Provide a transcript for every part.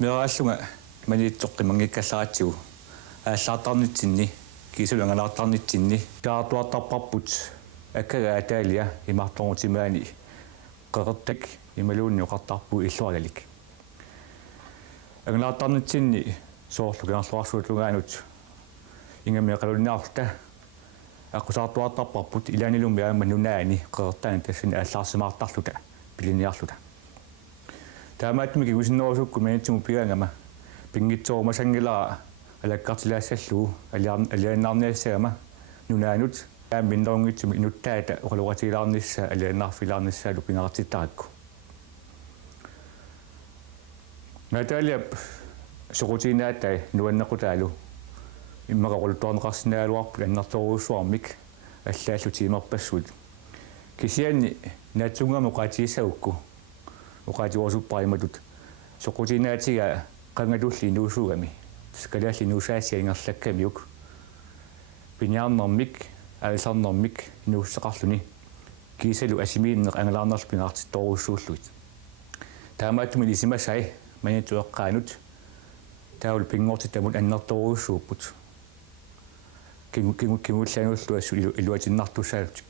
Meraallunga manittoqqimangikkallaatigu ааллаартарнитсинни кисулангалаартарнитсинни таартуартарпарпут аккага атаалиа имарторутимаани qeqertak ималуунни оқартарпу иллуагалик агалаартарнитсинни соорлукиарлуарсуутугаанут ингамиақалунниарта аққусаартуартарпарпут илаанилумми аама нунаани qeqertaani тассани ааллаарсимаартарлута пилиниарлута таамаатми кигусиннерусукку манитсуму пигаангама пингитсоормасангилара алаккартилаассаллуу алианнаарниассагама нунаанут аамминнерунгитсуми инуттаата оқалуратигилаарнisса алианнаарфилаарниссаалу пингартиттаракку наталиап сорутинааттай нуаннеқутаалу иммақарулуторнеқарсинаалуарпу аннарторуусуармик аллааллутиимерпассуут кисианни наатсунгама оқаатииссагукку оқаатиуорсуппариматут соқутинаатига қангалулли нуусуугами скалаалли нуусаассиангерлаккамиук пиниарнэрмик аалсарнэрмик нууссеқарлуни кисалу асимииннеқ ангалаарнерл пингаартитторуussууллуит таамаатуми лисимасай манитуэққаанут таул пингортитамут аннерторуussууппут кимуллаануллуассу илуатиннартусаалут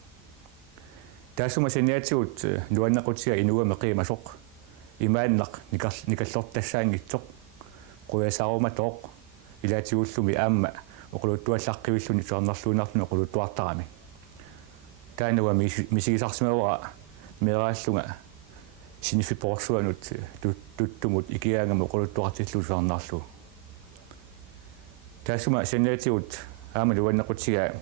таасума синиатигут нуаннеқутига инугама қимасоқ имааннақ никаллортассаангитсоқ қуясааруматооқ илаатигуллуми аама оқулуттуаллаққивиллуни суарнерлуунартуна оқулуттуартарами таануа мисигисарсимавара мерааллунга синифипорсуанут туттумут икиаангама оқулуттуартиллу суарнаарлу таасума синиатигут аама нуаннеқутига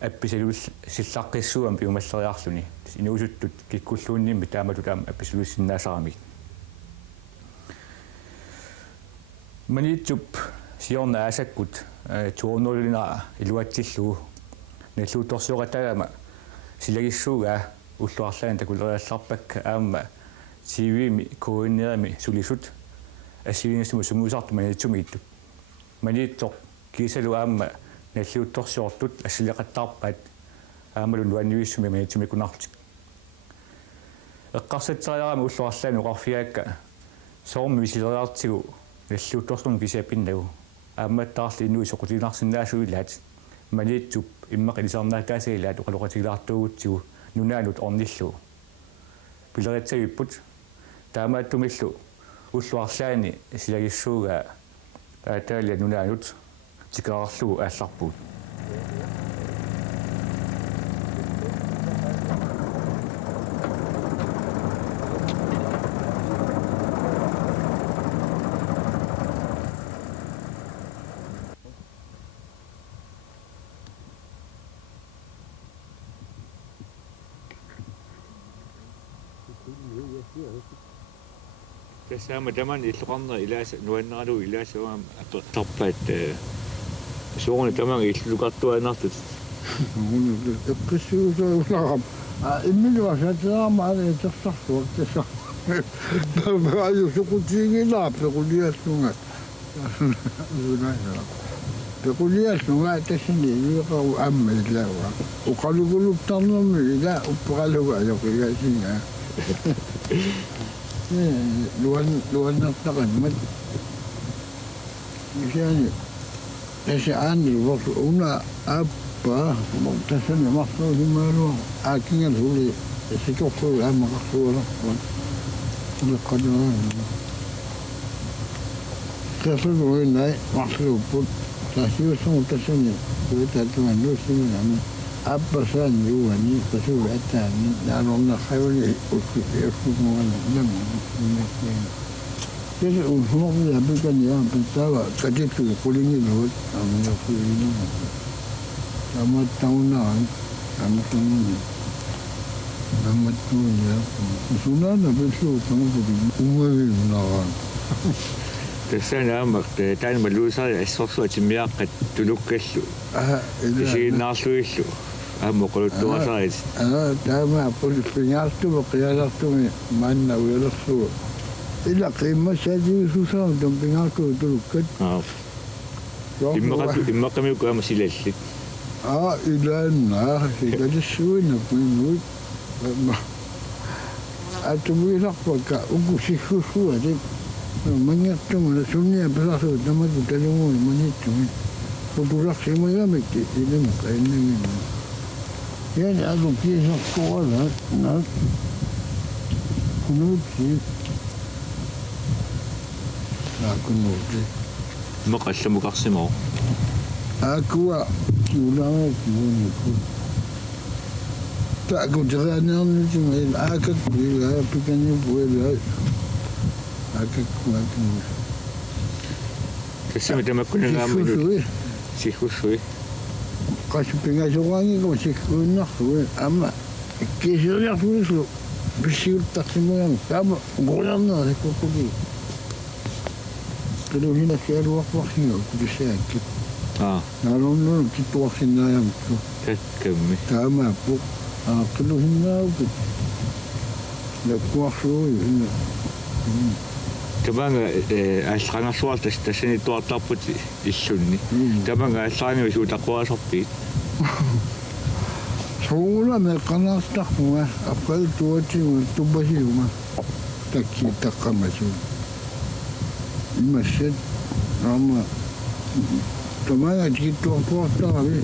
апписалуул силлаққиссуам пиумаллериарлуни инуусуттут киккуллууннимми тааматут аама апписалуиссиннаасарами манитсуп сиорна асаккут туорнолина илуатсиллуу наллууторсуоратагама силагиссууга уллуарлаан такулериалларпакка аама тивими коиннерами сулисут асивингассума сумуусарту манитсумиитту манитсоқ кисалу аама наллуутторсуортут ассилеқаттаарпаат аамалун нуаннивиссуми манитсумикунарлутик эққарсатсариарами уллуарлаан уқарфиаакка соорми висилериартигу наллуутторсун кисиаппиннагу аамматтаарли инуи соқутинарсинаасуилаат манитсуп иммақилисарнаатаасаилаат оқалоқатигилаартуугутсигу нунаанут орниллу пилеритсагиппут таамааттумиллу уллуарлаани силагиссууга аатаалиа нунаанут тикаарлугу аалларпуут Tässä tämän illuqarna ilaasa nuannaru ilaasuam tarpaat suuni tämän illuqartuanartut eqqissuusuularap immiluasateraama aleetersarsuartassa ayusuqutiingilaap pequliassunga pequliassunga tassani iuqaru amma illaawa uqaluguluttarnermi ila uppeqaluga ajoqigasinga luannartaqimmat yani tashaani una appa tasani marsuuhimaalu aakingalhuli sitoqqugu aamaqarsuularpun leqqaduaan tasuluinai marsuupput taasiussugu tasani kuitaatuannuussiminami Appasan juani pasuu ataani naalorna khayuli ukkuumuana namma Jadi umur ya bukan yang pertama ketika kulingi lut amnya kulingi sama tahunan sama tahunan sama tuhnya sudah dapat sudah sama tu umur ini nawan Tässä naamak tän maluusa essorsuatimiaq tulukkallu isiinnaarluillu aammoquluttuasaarit taama pulipingaartu qiyalartumi manna uyalersu ila qimmassaatiusuusaaru tampingaartu tulukkat immaqamiuku aama silallit ilaanna silallissuina puinuit atumuilarpaka ukusissusuatik mangiartumula sunnia pesasu tamaku talungu manittum populaksimagamikki ilimka inningin yani adu kiisakkuala na kunuutsi kunuutsi меқалламукарсимоо акуа киулаак мунику такутераанернутима ил аакакку ила пикани буэла акакку тассами тамаккунагаамминут сихуссуи qasupingasuraangiko sikkuinnarsuи ама кисериартуису писсиуттарсимуян таама гоярнера кукуки килуhina сиалуарпарсига кулисаакки наалорнуу титуарсинааямту таккамми таамааппу килуhinaауки лаккуарсууи ина табанга аллаангасуартас тассани туартарпути иллунни табанга аллаангавис утаққуасарпит суула меққанаартарпуга аппал туатима туббасиума такки таққамасу имассат ама тамага тикитуартуартарави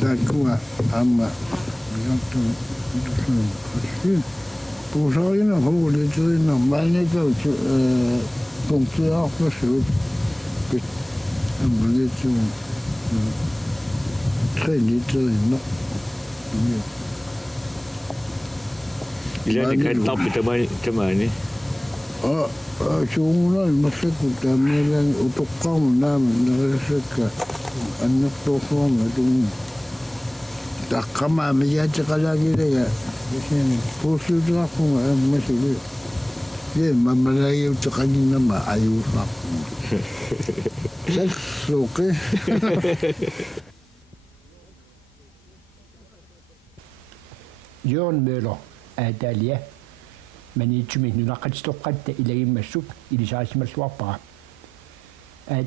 таккуа ама миарту итусун пусарина хогулитерина малнекау пунктиарпасуут пит амалитсу тренлитерина илани каттарпи тамаани شغلنا المسك وتعمل وتقام نعمل نغسك النقطة دون تقام عمليات قلاقي ليا فوسو تقام مسك ليه ما ملاي وتقلينا ما عيوفا سوقي Jørgen Møller af Dalia. Men i tumi nu naqatstoqqatta ilagimmassuk ilisaasimalluarpara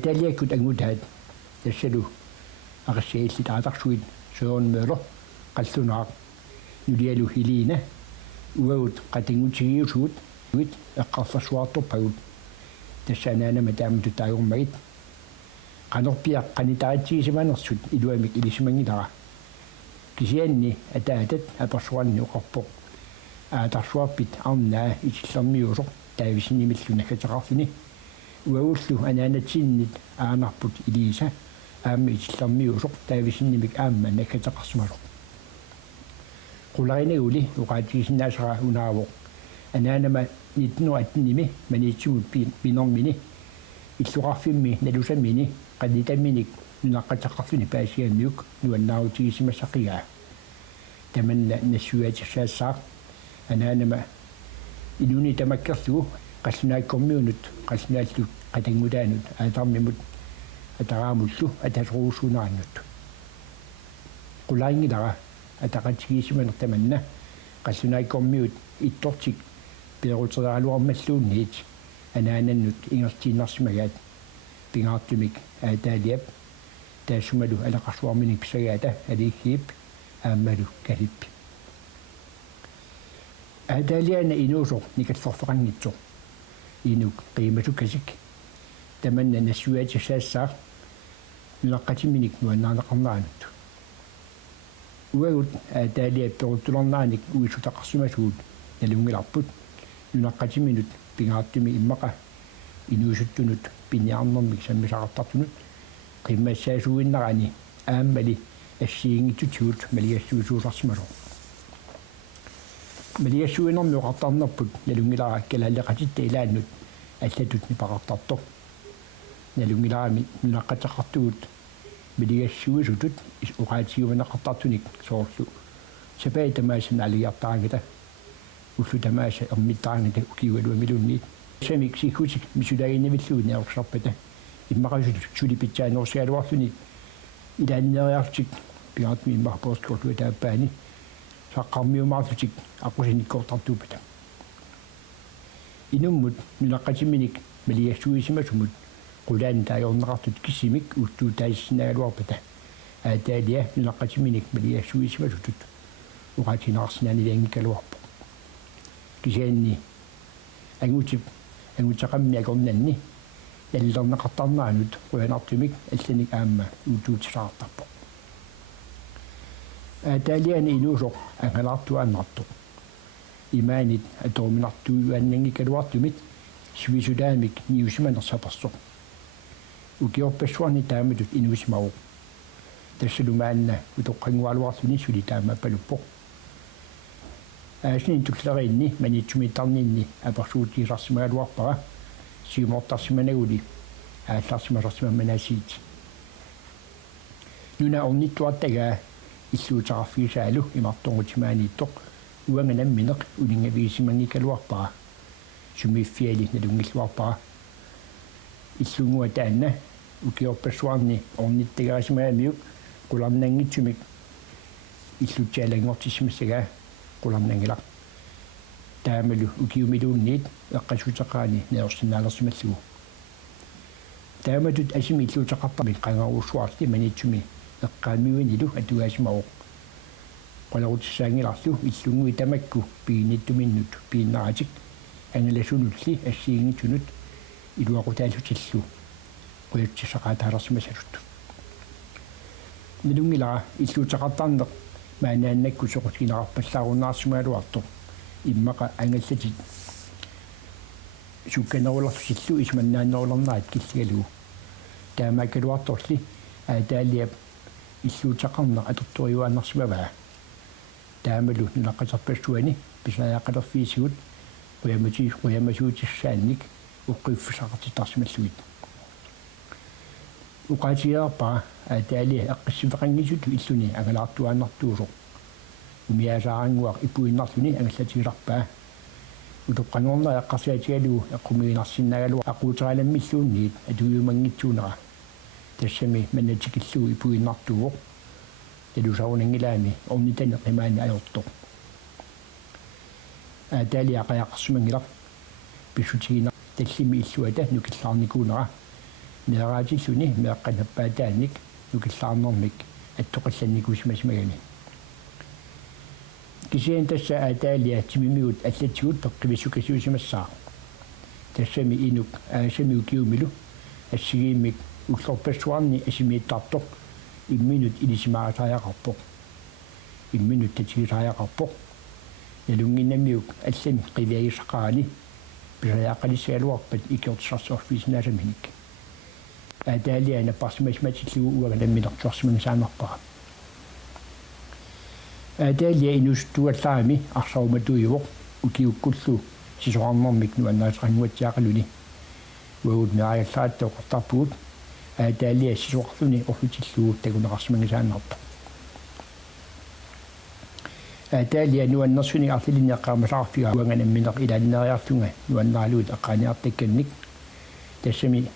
Dalia kut angutaat tassalu aqassiillit aatarsuit Jørgen Møller qallunaaq nulialu hilina uagut qatingutigiusuut uit eqqarfarsuartorpagut tassanaanama taamatu taajormagit qanorpiaq qanitaatiisimanersut iluamik ilisimangilara kisianni ataatat apersuarni uqarpoq aatarsuarpit arnaa isillermiusoq taavisinimillunakkateqarfini uagullu anaanatsinnit aanarput ilisa aamma isillermiusoq taavisinimik aamma nakkateqarsumasoq qularinaguli uqaatigisinnaasara unaavoq anaanama 1918 maniitsimut pinermini illuqarfimmi nalusamini qanitaminik nunaqqateqarfini paasianniuk nuannaarutigisimmassaqigaa tamanna nassuatissaassaaq anaanama iluni tamakkerlugu qallunaakkormiunut qallunaallu qatangulaanut aatarmimut ataraamullu atasoruusuunaarnut qulaingilara ataqatigiisimaner tamanna qallunaakkormiut ittortik peeruteraaluarmalluunniit anaanannut ingertiinnersimagaat pingaartumik aataaliap taassumalu alaqarsuarminik pisagaata aliiggiip aammalu kalippi aataaliana inuusoq nikallorfeqanngitsoq inuk qiimatukasik tamanna nassuatissaassaaq nunaqqatiminik nuannaarneqarnaanut uagut aataaliap perutulernaanik uissutaqarsimasuut nalungilarput nunaqqatiminut pingaartumi immaqa inuusuttunut pinniarnermik sammisaqartartunut qimmassaasuuinnarani aammali ассиингитутигут малиассуусууларсималу малиассуинэрмиоқартарнерпут налунгилара калаалеқатитта илааннут аллатут нипақартарто налунгиларами нунаққатеқартугут малиассуусутут уқаатигуманеқартартуник соорлу сапай тамаасан алиартаагата уллу тамааса эрмиттаарната укиуалуа милунниит самик сикутик мисулагиннавиллуги неорсарпата иммақасут сулипитсаанерсиалуарлуни илааннериартик пиартми иммарпорскорлуа тааппаани саққармиумаартутик аққусиниккортартуупата инуммут нунаққатиминик малиассуисимасумут qulaан таajorneqartut kissimik uttuu taassinaagaluarpata aataalia nunaqatiminik maliassuisimasutut uqatinaqarsinani liangikaluarpo kisianni angutip ангутеқамми акорнанни яллернеқартарнаанут қуянартумик алланик аама уутуутисаартарпо таалиани инуусоқ ангалаартуааннартоқ имаанит атооминартуюаннанги калуартумит свисудаамик ниусиманерсапарсоқ укиорпассуарни тааматут инуисмау тассалумаанна утоққангуалуарлуни сули таамаппалуппоқ аасни туклеринни манитсумитарнинни аперсуутисарсимагалуарпара сиумортарсиманагули аалларсимасарсимаманасиит нуна орниттуаттагаа иллуутараффигисаалу имарторгутимаанииттоқ уанганамминеқ улингавигисимангикалуарпара сумиффиали налунгиллуарпара иллунгуа таанна укиорпассуарни орниттагаасимаамиук qulарнангитсумик иллутсаалангортиссимассагаа qulарнангилақ таамалу укиумилуунниит эққасутеқаани неорсинаалерсималлугу тааматут асими иллутеқартармик қангаруусуарти манитсуми эққаамиуинилу атугаасимаоқ qolarutissaangilарлу иллунгуи тамакку пииниттуминнут пииннаратик ангаласунулли ассиингитсунут илуақутаалутиллу қуятсисақаатаалерсимасалут нилунгилара иллутеқартарнеқ maaнааннакку соқутинарпаллаарунаарсимаалуарто иммақа ангаллатит сукканерулерлу исманнааннерулернаат киллигалугу таамааккалуарторли таалиап иллуутеқарна аторторюааннарсимаваа таамалу нунаққасарпассуани писаяақалерфиисигут қуямасуутиссаанник уққиффисақартитарсималлуит уқаатиарпаа таали эққиссивеқангисуту иллуни ангалаартуааннартуусоқ умиасаарангуақ ипуиннарлуни ангаллатигиларпаа утоққангорна эққарсиатигалугу эққумиинарсиннагалуа ақуутераламмиллуунниит атуйумангитсуунера тассами манатикиллугу ипуиннартуоқ талусарунангилаами орнитане қимаани аёртоқ таали ақаяқарсумангилар писсутигина таллими иллуата нукиллаарникуунера нераатиллуни меэққанаппаатааник нукиллаарнэрмик аттоқалланникусимасмагами кисиан тасса аатаалиа тимимиут аллатсигут пеққивисукасуусимассаа тассами инук аасами укиумилу ассигииммик уллорпассуарни асимииттартоқ имминут илисимаатааяқарпоқ имминут татигисааяқарпоқ налунгиннамиук аллами қивиагисақаани писаяақалиссаалуарпат икиортсарсуарфиснаасаминик аатаалиана парсимасматиллугу уаганамминартуарсимансаанерпара аатаалиа инустуаллаами арсауматуйуоқ укиуккуллу сисоарнэрмик нуаннаасрангуатсаақалуни уагут меариаллааттоқартарпугут аатаалиа сисоарлуни орлутиллугу тагунеқарсимангисаанерпа аатаалиа нуаннерсуни арлилинеққармасаарфига уаганамминеқ илааннериартунга нуаннаалуут аққаниартакканник тассами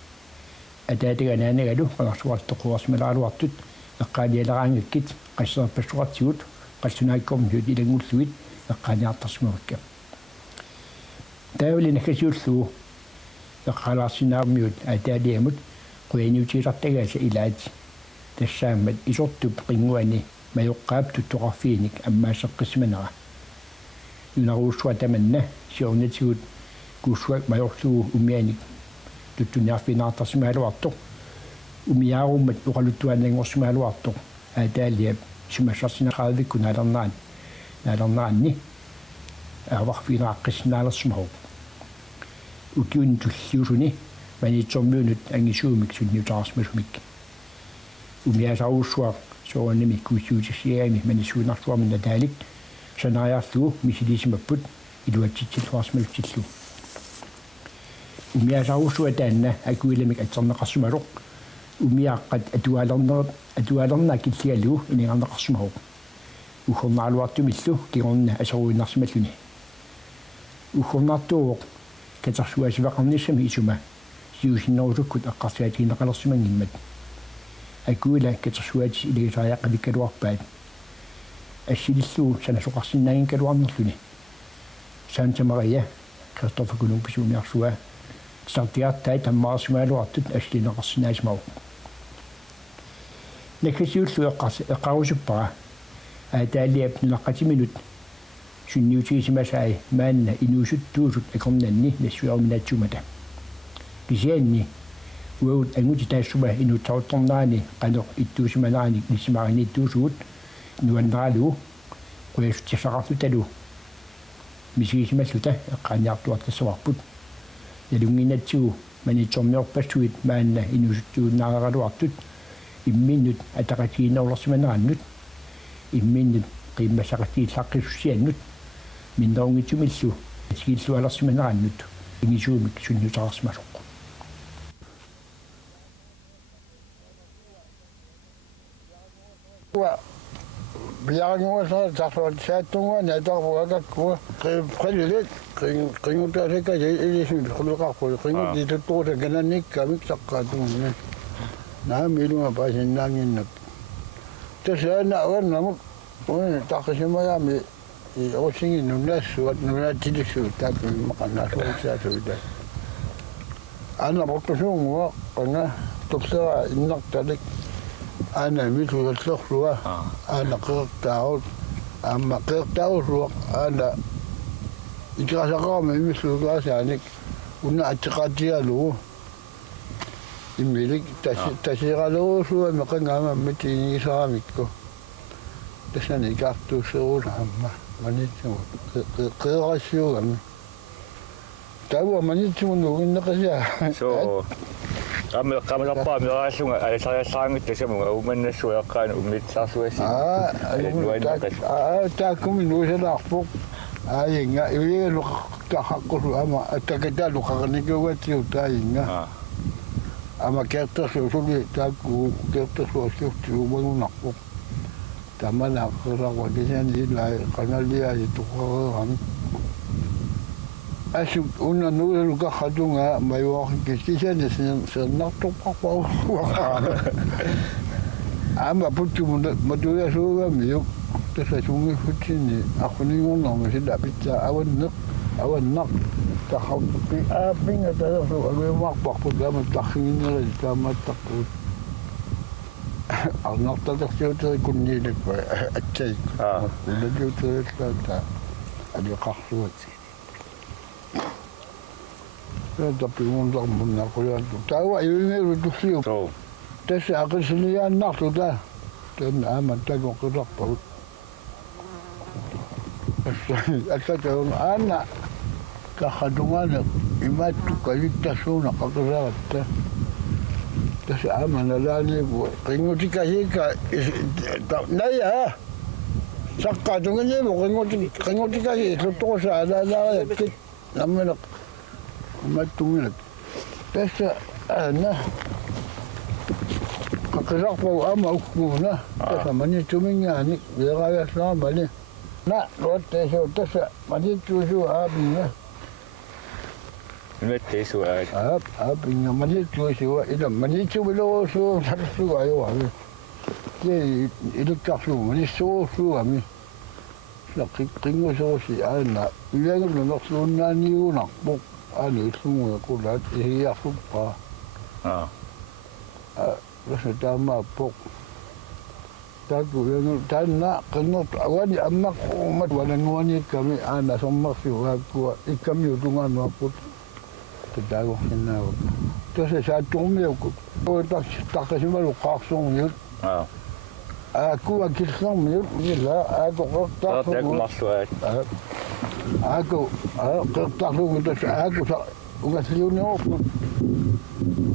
атаатаганаангаlu qallarsuartoquarsmalaaluartut eqqaanialaraangakit qassерпассуартигут qassунааккормиут илангуллуит eqqaaniartarsimavakka таавлинакасиуллуу eqqalaarsinаарmiut атаалиамут quyaниутилартагааса илаати тассааммат исортуп qinguani маёққаап туттоқарфииник аммаасеққисманера юнаруussua таманна сиорнатигут куссуак маёрлугу умианик туттуниарфинаартарсимаалуарто умиааруммат уқалуттуаннангорсимаалуарто аатаалиап симассарсинеқаавикку наалернаанни аварфинааққиссинаалерсимау укиун туллиусуни манитсормиунут ангисуумик сунниутаарсмасумик умиасаруussua соонними куссуутиссиаами манисуунарсуармина таалик санаариарлугу мисилисимаппут илуатситсиллуарсмалутсиллу умиасаруussua таанна акуиламик атсернеқарсималоқ умиааққат атуалернаа киллигалугу инингарнеқарсимау ухорнаалуартумиллу кигорна асеруиннарсималлуни ухорнаартууоқ катарсуасивақарниссами исума сиусиннерусуккут эққарсиатигинеқалерсимангиммат акуила катарсуатис илигисааяққаликкалуарпаат ассилиллуу санасоқарсиннаагинкалуарнерлуни Santa Maria Christopher Columbus-Umiarsua сартиарттай таммаарсимаалуартут аслинеқарсинаасмау накасиуллу эққарусуппара аатаалиап нунаққатиминут sunniutiisimasai maanna inuusuttuusut akornanni nassuarminatsumata kisianni uut anguti taassuma inuuttaruttornaani qanoq ittuusimanaraani nissimarinittuusuut nuanneralu quyassutiffaqarlutalu misiisimalluta eqqaaniartuartassavарпут налунгинаtsigu манитсорниорпассуит маанна инусутtuunnaaraluартут имминнут атақатииннерлэрсиманераннут имминнут qimmassaqatiillaqqisussiannut миннерунгитсумиллу сигиллуалерсиманераннут игисуумик суннутаарсмалоқ Biarangua tarsaatunga natarpuakakku qrillit qingutaasika ilisum quluqarpu qinguti tuttuuta kanannikkamik saqqaatungunna naamilunga paasinnaanginnap tasaana awannamuk taqsimayami osingi nunassuat nunatilissuut taakku maqannaasuutsaasuuta ana boqtusuungua qana tupsera innartalik ana mitugallerlua ana qeertaarut amma qeertaarusua ana ikrasaqarma imissuugaasaanik unna attiqaatialugu immilik tasiraluusua meqangaama mitiinigisaramikku tasani ikartuusseruuna amma manitsugu qeerassiugami taua manitsugu nuginneqasia so Kami langsung saya sangat tersebut umat suarakan umat sasuasi. Takum nusalaqpuq ayinga iwilu tahaqqu ama atakatalu qarniqawati utayinga ama kertasuli taku kertasuli tumunaqpuq tamana qirawa disan dilai qanalia ituqaram Asuk una nulu ka khadunga mai wa kisisan senartoqaqwa ama putu maduya suga miuk tasasungi futini aquninguna masida pizza awan ta khawti abinga ta so awe waqaq pugama takhinina tama taqut alnaqta takhtiuta kunni lek atay lajut ta ali qahsuat tapi untuk menakukan tahu ini reduksi. Tapi aku sendirian nak sudah dan amat tak bergerak paut. Asal anak kehadungan imat tu kali tasuna kegerak. Tapi amat nalani buat. Kenguti kasih tak naya. Sakadungannya bukan kenguti kasih itu terus ada namanya matungin tesa ana qaqraqu ama ukuna tesa mani tumingani yagaya samani na rotte so tesa mani tuju abina Mete suai. Abina mani tuju ila mani tuju so sarsu ayo abi ke ila kafu mani so ami laqingo so si ana yang noksunna ni unaqbu ani semua kulat ia supa. Rasa tama pok. Tahu yang tanah kena awan amak umat walan kami anak sama siapa ikam yutungan maput. Terdagu kena. Terus satu mil aku tak kasih malu kaksong yut. Aku agak senang mil lah aku tak masuk. Aku tak tahu untuk aku ugas liunya aku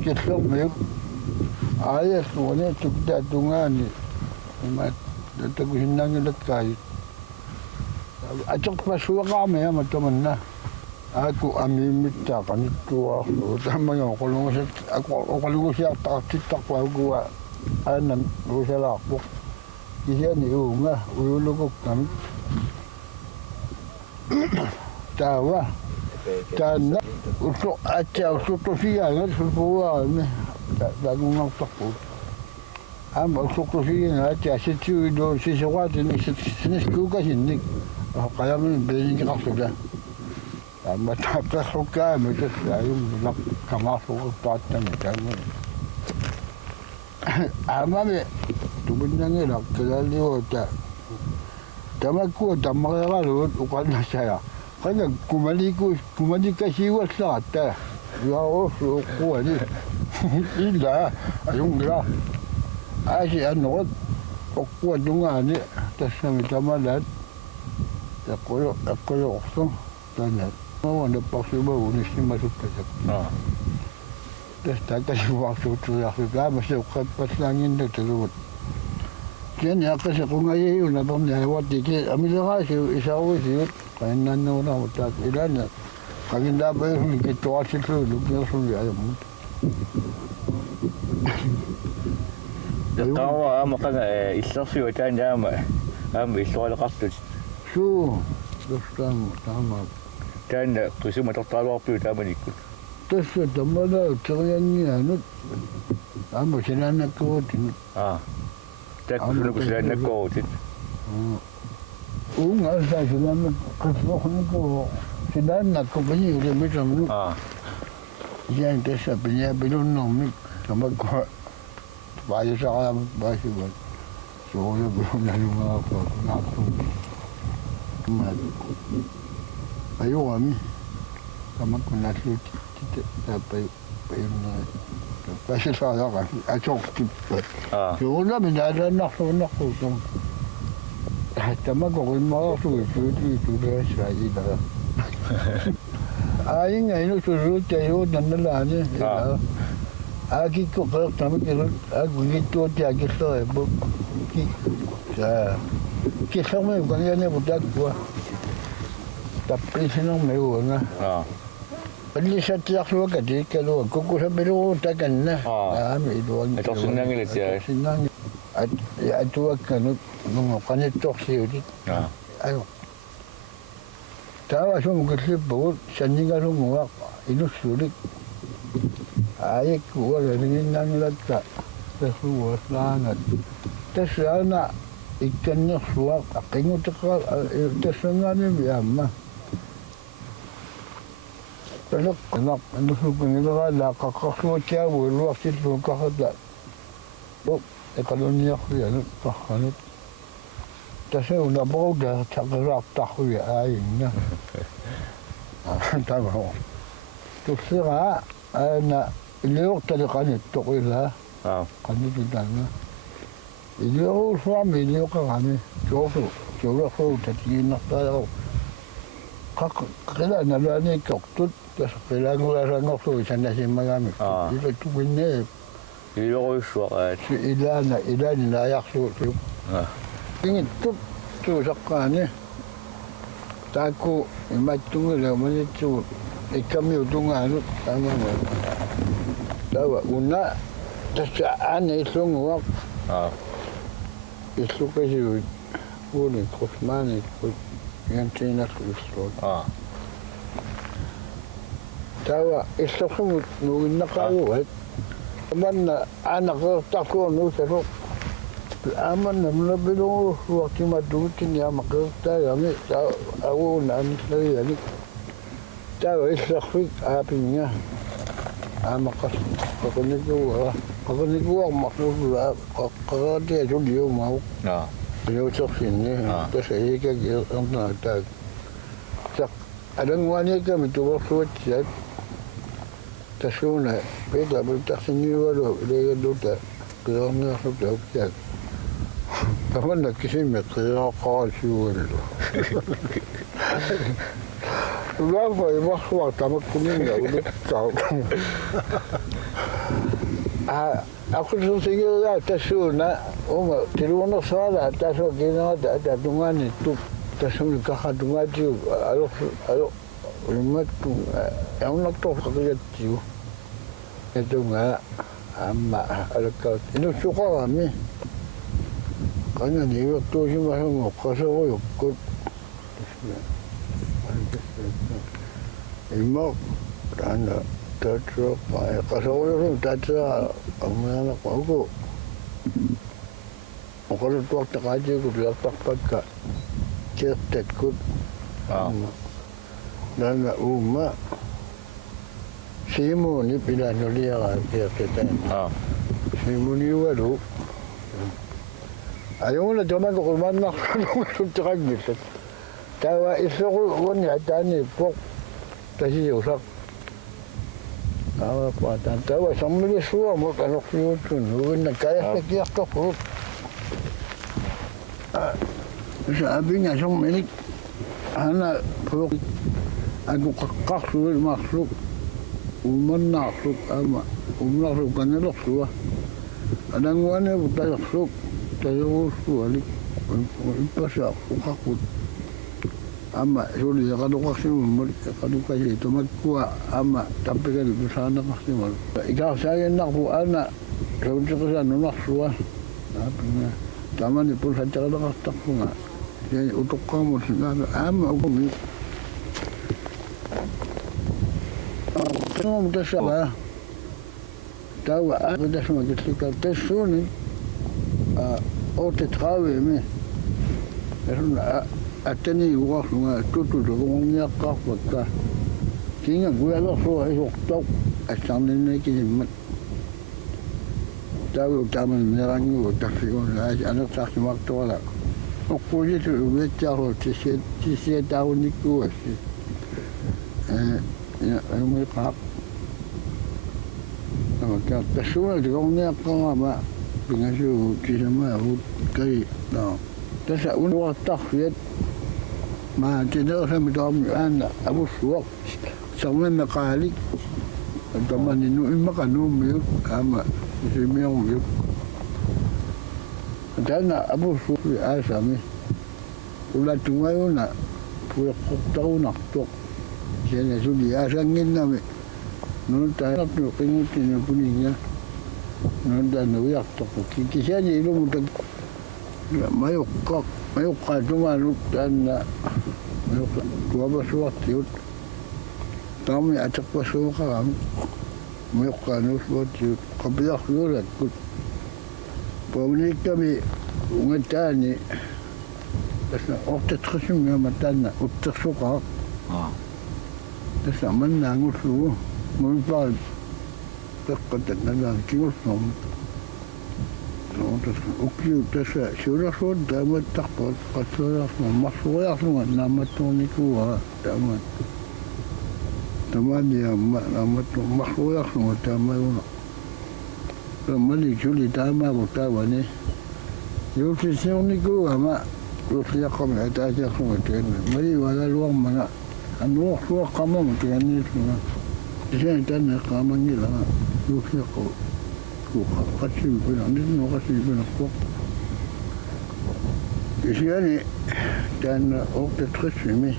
kita mil ayat semuanya sudah tungan ni mat tak hinang lekai acak pasua kami ya teman aku ami minta kan itu aku tamanya kalau siap tak aku anan rusalah aku dia ni unga ulu kami tahu karena untuk aja untuk siang semua ni tak ngomong takut. Am untuk siang aja situ itu sesuatu ni sesuatu sini. Kalau ni beli kita sudah. Am tak suka macam saya nak kamar suka patah macam ni. Am ni tu benda ni nak kalau dia Tamaku tamaralo ukana saya. Kaya kumali kasi wasa ta. Ya oso ko ali. Ila ayung la. Asi ano ko dungani tasami tamalat. Ako so tanat. Mau ada paksa baru ni si masuk ke sana. Terus tak kasi waktu tu aku masuk ke paslangin tu terus. Kian ya kasi kung ngayon na bang nahawat dito. Amin lang kasi isaw siya. Kaya nanaw na utak ilan. Kaginda pa yung kito kasi ito. Lugyan suya ayaw mo. Tawa makan isla suyo tayo niya isla la kasut. So, tama. Tayo kasi matatawa pa tayo manikot. Terus tama na terian niya ano. Tama sinanak ko. Tayo ko sila nag-coated. Oo nga, sinanak ko. Sinanak ko pa niya. Ulit mo. Yan, terus sabi niya, binunong. Kamag ko. Bayo sa kaya bayo ba. So, yung mga ako. Ayaw kami. Kamag ko natin. Tapos yun na. Kasi sa akin, asok tip. So, wala, minadanak ko. Tama ko, kung makasulit, ito na sa ina. Ayun nga, inusulot tayo, nandalani. Agi ko, kaya kami kaya, agwigito at agi sa ebo. Kisa mo yung kanya niya, budag ko. Tapos sinang may uwa nga. Pali sa tiyak luwa ka, di ka luwa. Kung ko sa biluwa, tagan na. May iluwag. Ito sinangil siya. Sinangil. At ituwag ka, nung kanitok siya ulit. Ayaw. Tawa siya magkasip po, siya nga lumuwak, inusulit. Ayik ko, wala rin nang lagka. Tapos luwas langat. Tapos na, ikan niya suwak, aking utakal, tapos nga niya biyama. Tapos anak, nusuk nila ka, kakasuwa siya, luwas ito, kakata. Kalau niya ko yan, kakanit. Tapos una ba ko dahil sa karakta ko yan, ayun na. Tama ko. Tapos nga, na iliok tali kanit to ko ila. Kanit ito na. Iliok sa kami, iliok ka kami. Siyoro ko, tatiginak tayo. Kailan nala ni kaktut, tapos kailan ko lang ako, isa na si magami. Dito tuwin na eh. Iliok ko suwakat. Si ilan inayak so. Tingin tusak ka niya. Tako, imatungin lang manit so. Kami utong ano, tama mo. Tawa, una, tasaan na isong uwak. Iso kasi ulit, kusmanit, yan sinas uslot. Tawa, iso ko nung nakawat. Aman na anak ko tako no pero aman na nabilo waktu madutin ya makita kami tahu nan dari tahu isakrik apinya amakas kakuniku maksud kalau dia dia mau dia cok sini terus saya kayak orang tak ada wanita kami tu waktu tasuna beda bertaksini walau dia duta kerana sudah siap. Kamu nak kisah mereka kau siul. Berapa waktu tamat kuning ya udah tahu. Aku sesungguhnya tasuna, tiruan soal tasu kena ada dungan itu tasuna kahadungan itu, ayo umat tu, yang nak tahu kerja tu, itu enggak ama alkau. Ini suka kami, kerana dia waktu si macam ngokasa我ikut, imak kerana terus, kasa我terus, kami anak aku, kalau tu waktu kaji aku dia tak pakai, cetek kut. Dan rumah simu ni pilihan dia kan dia kita. Simu ni walau Ayungula toman ko man nak sutrak gitu. Tawa isu ko ni atani pok tasi usak. Tawa patan tawa sambil suwa mo kanok yutun. Uwin na kaya sa kiyak to ko. Sabi niya siyang minik. Ana pok aku kaksul makhluk. Uman nakhluk ama. Umlakhluk kanilok suwa. Adang wane butayaksuk. Tayo suwalik ipasa ukakut ama suli kadukak simul kadukak itu magkuha ama tapi kan itu sana maksimal ikaw saya nak bu anak untuk kesana nak suah apa taman itu pun saja kalau tak bunga jadi untuk kamu segala ama hukum semua mudah salah tahu ada semua kita tes suni o te trawe me ateni wa nga tutu do ngonya ka ka kinga gua lo so ai ok asang ne ki mat tawo taman nerangu ta fi on ai ana ta ki mak to la o ko ji tu me ta ho ti se ta ni ku ya me pa o ta pessoa de ngonya ka ma Pengasu kisah mahu kali, no. Terus unu waktu fiat, mah tidak saya minta anak abu suak, sama mekalik, teman ini makan numil, ama semi numil. Dan abu suak asami, ulat tungai una, puak tahu nak tok, saya sudi asangin nami, nunut tak nak pengutin puningnya. Nanda nuyak to kisah ni lu mudah mayuk cuma lu dan mayuk dua belas tiut kami acak pasal kami mayuk kanus buat tiut kabilah lu lah kut pemini kami ngetani terus waktu tersum yang matana utak suka terus aman nangus lu mumpal Dekat dengan kios nom, terus ukiu terus sudah dapat tak pasal masuk semua nama tu ni kuah dapat teman dia nama tu masuk semua dapat una, teman ni curi dapat bukan ni, Yusuf ni kuah mak Yusuf kami ada aja semua tu, mari wala luang mana, anu luang kamu mungkin ni semua, jadi tanah kamu ni lah. Yusuf ko kasih benar ni no kasih benar ko isiani dan okte tresmi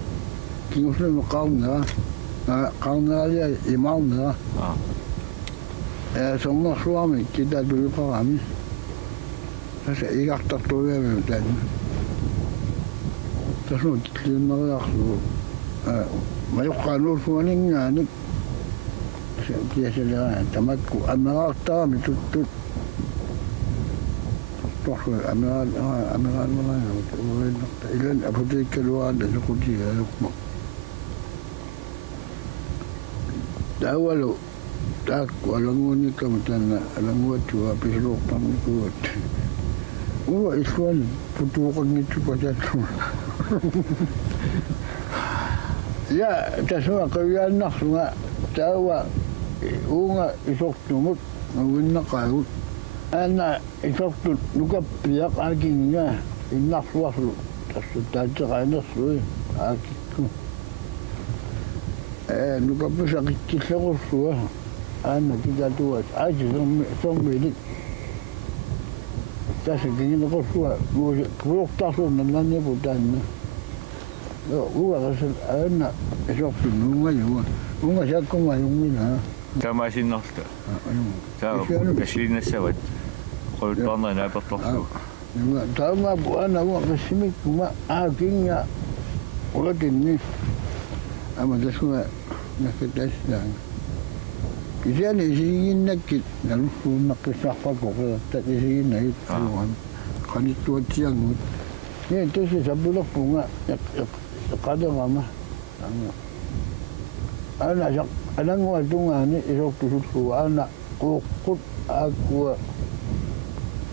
Yusuf kauna dia imamna semua suami kita dulu kami saya ingat tak tahu yang dan terus kita nak mayuk kanur suaminya ni dia sedang tamatku amaral tam itu toh amaral mana ilan apa tu keluar dari kunci lukma dah tak walau ni kemudian alam tu apa selok pamit kuat iswan putukan itu pada tu ya tasma kaya nak semua tahu unga isok tumut ngawin na kayo ana isok tut luka piyak aking nga inakwas lu taso tadya kayo na suy akik ko luka pa sa kikisa ko suwa ana kita tuwas aja song bilik taso tingin ako suwa purok taso nananya putan na uwa kasi ana isok tununga yun unga siya kumayong na Tämä sinusta. Tämä on käsilinessä vai? Olet annain näin patlokku. Tämä aina on käsimik kuma aking ya. Oletin niin. Ama tässä näkee tässä. Kisah ni singin nakit. Lalu nak kesahpa kokela. Tak singin na itu. Kan itu tiang. Ni itu sih sebelum bunga. Kadang lama. Anak waktu ni esok tu anak kokut aku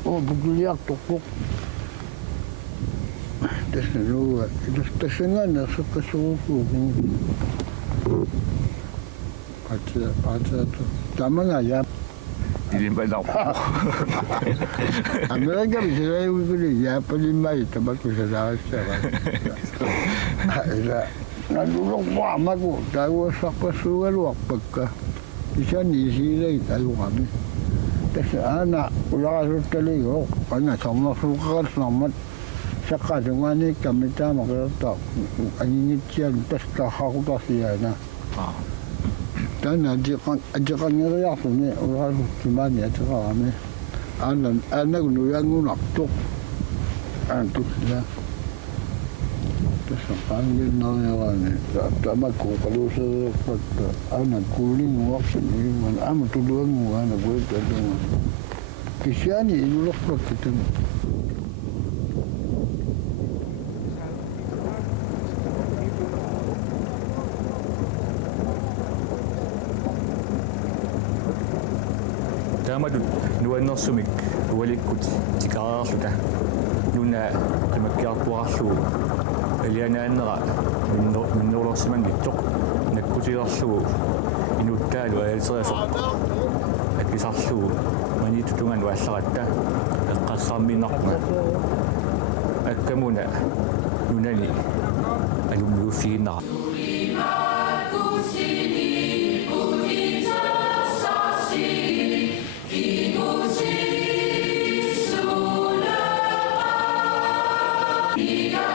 bukuliak tokok tässä ruoa. Tässä ngana sukka suuku. Atsa tamanga ya. Idin ba daw. Amerika bisa uli ya paling mai tempat usaha saya. Ada nadulok mo amaku tahu siapa suka luak peka. Bisa nisi lagi tahu kami. Terus anak ulah terus yo, karena sama suka selamat. Sekarang ini kami tak makan tak. Ini cian terus tak aku tak siapa. Dan ajakan ngeraya tu ni orang cuma ni ajakan kami. Anak nuyan ngunak tu, tu ya. Terus panggil nanya ni. Tak maku kalau sepat anak kuling waktu ni mana amat tu dua anak boleh tu. Kesian ni lulus kita. Dama nuanner sumik ualikkut tikaarluta nuna qimakkiarpuarlu alianaannera minnuulorsiman gittoq nakkutilerlugu inuttaalu aaliteriasoq akkisarlugu manitutungan uallaratta eqqassarminarma akkamuna nunani alummiuffiginnara Ika